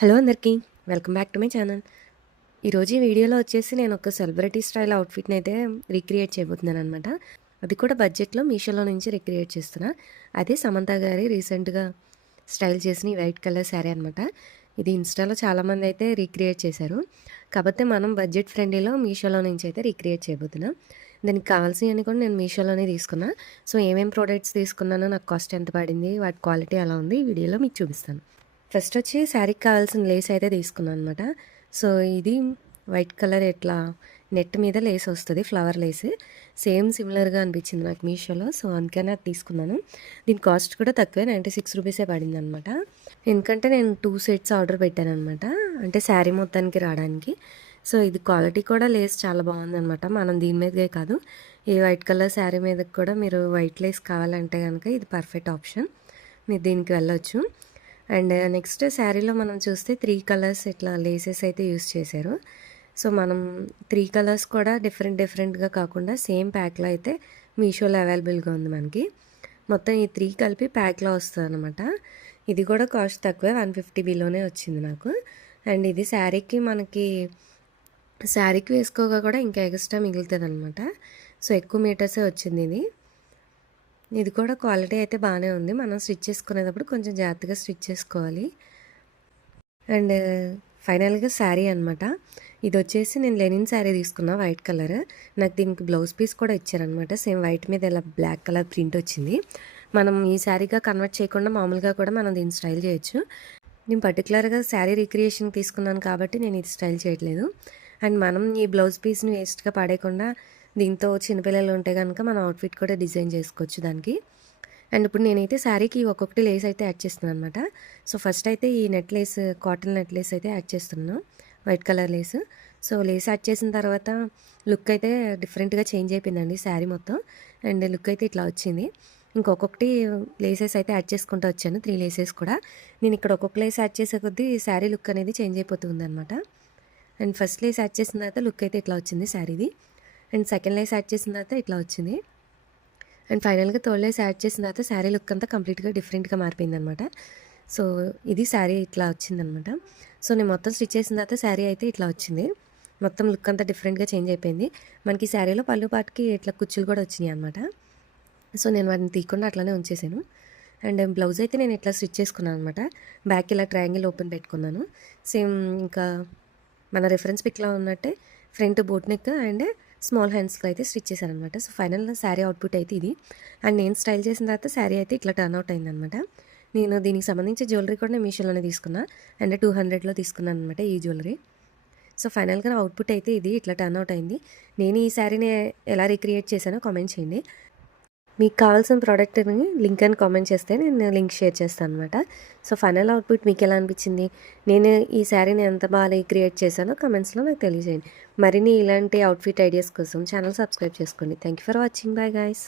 Hello అందరికీ welcome back to my channel. ఈరోజు ఈ వీడియోలో వచ్చేసి నేను ఒక సెలబ్రిటీ స్టైల్ అవుట్ఫిట్ని అయితే రీక్రియేట్ చేయబోతున్నాను అనమాట. అది కూడా బడ్జెట్లో మీషోలో నుంచి రీక్రియేట్ చేస్తున్నా. అదే సమంత గారి రీసెంట్గా స్టైల్ చేసిన ఈ వైట్ కలర్ శారీ అనమాట. ఇది ఇన్స్టాలో చాలామంది అయితే రీక్రియేట్ చేశారు. కాకపోతే మనం బడ్జెట్ ఫ్రెండ్లీలో మీషోలో నుంచి అయితే రీక్రియేట్ చేయబోతున్నాం. దానికి కావాల్సినవి కూడా నేను మీషోలోనే తీసుకున్నా. సో ఏమేమి ప్రోడక్ట్స్ తీసుకున్నానో, నాకు కాస్ట్ ఎంత పడింది, వాటి క్వాలిటీ ఎలా ఉంది, ఈ వీడియోలో మీకు చూపిస్తాను. ఫస్ట్ వచ్చి శారీకి కావాల్సిన లేస్ అయితే తీసుకున్నాను అనమాట. సో ఇది వైట్ కలర్ ఇట్లా నెట్ మీద లేస్ వస్తుంది, ఫ్లవర్ లేస్. సేమ్ సిమిలర్గా అనిపించింది నాకు మీషోలో. సో అందుకని అది తీసుకున్నాను. దీని కాస్ట్ కూడా తక్కువే, 96 రూపీసే పడింది అనమాట. ఎందుకంటే నేను 2 సెట్స్ ఆర్డర్ పెట్టాను అనమాట, అంటే శారీ మొత్తానికి రావడానికి. సో ఇది క్వాలిటీ కూడా లేస్ చాలా బాగుందనమాట. మనం దీని మీదే కాదు, ఈ వైట్ కలర్ శారీ మీదకి కూడా మీరు వైట్ లేస్ కావాలంటే కనుక ఇది పర్ఫెక్ట్ ఆప్షన్. మీరు దీనికి వెళ్ళొచ్చు. అండ్ నెక్స్ట్ శారీలో మనం చూస్తే 3 కలర్స్ ఇట్లా లేసెస్ అయితే యూస్ చేశారు. సో మనం 3 కలర్స్ కూడా డిఫరెంట్గా కాకుండా సేమ్ ప్యాక్లో అయితే మీషోలో అవైలబుల్గా ఉంది మనకి. మొత్తం ఈ 3 కలిపి ప్యాక్లో వస్తుంది అనమాట. ఇది కూడా కాస్ట్ తక్కువే, 150 బిలోనే వచ్చింది నాకు. అండ్ ఇది శారీకి వేసుకోగా కూడా ఇంకా ఎక్స్ట్రా మిగులుతుంది అనమాట. సో ఎక్కువ మీటర్సే వచ్చింది ఇది. ఇది కూడా క్వాలిటీ అయితే బాగానే ఉంది. మనం స్టిచ్ చేసుకునేటప్పుడు కొంచెం జాగ్రత్తగా స్టిచ్ చేసుకోవాలి. అండ్ ఫైనల్గా శారీ అనమాట. ఇది వచ్చేసి నేను లెనిన్ శారీ తీసుకున్నా, వైట్ కలర్. నాకు దీనికి బ్లౌజ్ పీస్ కూడా ఇచ్చారనమాట. సేమ్ వైట్ మీద ఇలా బ్లాక్ కలర్ ప్రింట్ వచ్చింది. మనం ఈ శారీగా కన్వర్ట్ చేయకుండా మామూలుగా కూడా మనం దీన్ని స్టైల్ చేయొచ్చు. నేను పర్టికులర్గా శారీ రీక్రియేషన్ తీసుకున్నాను కాబట్టి నేను ఇది స్టైల్ చేయట్లేదు. అండ్ మనం ఈ బ్లౌజ్ పీస్ని వేస్ట్గా పడేయకుండా దీంతో చిన్నపిల్లలు ఉంటే కనుక మనం అవుట్ఫిట్ కూడా డిజైన్ చేసుకోవచ్చు దానికి. అండ్ ఇప్పుడు నేనైతే శారీకి ఒక్కొక్కటి లేస్ అయితే యాడ్ చేస్తున్నాను అనమాట. సో ఫస్ట్ అయితే ఈ net lace, cotton net lace అయితే యాడ్ చేస్తున్నాను, white colour lace. So lace add చేసిన తర్వాత లుక్ అయితే డిఫరెంట్గా చేంజ్ అయిపోయిందండి శారీ మొత్తం. అండ్ లుక్ అయితే ఇట్లా వచ్చింది. ఇంకొకటి లేసెస్ అయితే యాడ్ చేసుకుంటూ వచ్చాను, 3 లేసెస్ కూడా. నేను ఇక్కడ ఒక్కొక్క లేస్ యాడ్ చేసే కొద్దీ శారీ లుక్ అనేది చేంజ్ అయిపోతుంది అనమాట. అండ్ ఫస్ట్ లేస్ యాడ్ చేసిన తర్వాత లుక్ అయితే ఇట్లా వచ్చింది శారీది. అండ్ సెకండ్ లేస్ యాడ్ చేసిన తర్వాత ఇట్లా వచ్చింది. అండ్ ఫైనల్గా థర్డ్ లేస్ యాడ్ చేసిన తర్వాత శారీ లుక్ అంతా కంప్లీట్గా డిఫరెంట్గా మారిపోయిందనమాట. సో ఇది శారీ ఇట్లా వచ్చిందనమాట. సో నేను మొత్తం స్టిచ్ చేసిన తర్వాత శారీ అయితే ఇట్లా వచ్చింది. మొత్తం లుక్ అంతా డిఫరెంట్గా చేంజ్ అయిపోయింది. మనకి శారీలో పళ్ళు పాటుకి ఇట్లా కుచ్చులు కూడా వచ్చినాయి అనమాట. సో నేను వాటిని తీయకుండా అట్లానే ఉంచేసాను. అండ్ బ్లౌజ్ అయితే నేను ఇట్లా స్టిచ్ చేసుకున్నాను అనమాట. బ్యాక్ ఇలా ట్రయాంగిల్ ఓపెన్ పెట్టుకున్నాను. సేమ్ ఇంకా మన రిఫరెన్స్ పిక్లో ఉన్నట్టే front boat neck and small హ్యాండ్స్లో అయితే స్టిచ్ చేశాను అనమాట. సో ఫైనల్గా శారీ అవుట్పుట్ అయితే ఇది. అండ్ నేను స్టైల్ చేసిన తర్వాత శారీ అయితే ఇట్లా టర్న్ అవుట్ అయిందనమాట. నేను దీనికి సంబంధించి జ్యువెలరీ కూడా నేను మీషోలోనే తీసుకున్నా. అండ్ 200లో తీసుకున్నాను అనమాట ఈ జ్యువెలరీ. సో ఫైనల్గా నా అవుట్పుట్ అయితే ఇది ఇట్లా టర్న్ అవుట్ అయింది. నేను ఈ శారీని ఎలా రీక్రియేట్ చేశానో కామెంట్ చేయండి. మీకు కావాల్సిన ప్రోడక్ట్ని లింక్ అని కామెంట్ చేస్తే నేను లింక్ షేర్ చేస్తాను అనమాట. సో ఫైనల్ అవుట్పుట్ మీకు ఎలా అనిపించింది, నేను ఈ శారీని ఎంత బాగా క్రియేట్ చేశానో కమెంట్స్లో నాకు తెలియజేయండి. మరిన్ని ఇలాంటి అవుట్ఫిట్ ఐడియాస్ కోసం ఛానల్ సబ్స్క్రైబ్ చేసుకోండి. Thank you for watching. Bye guys.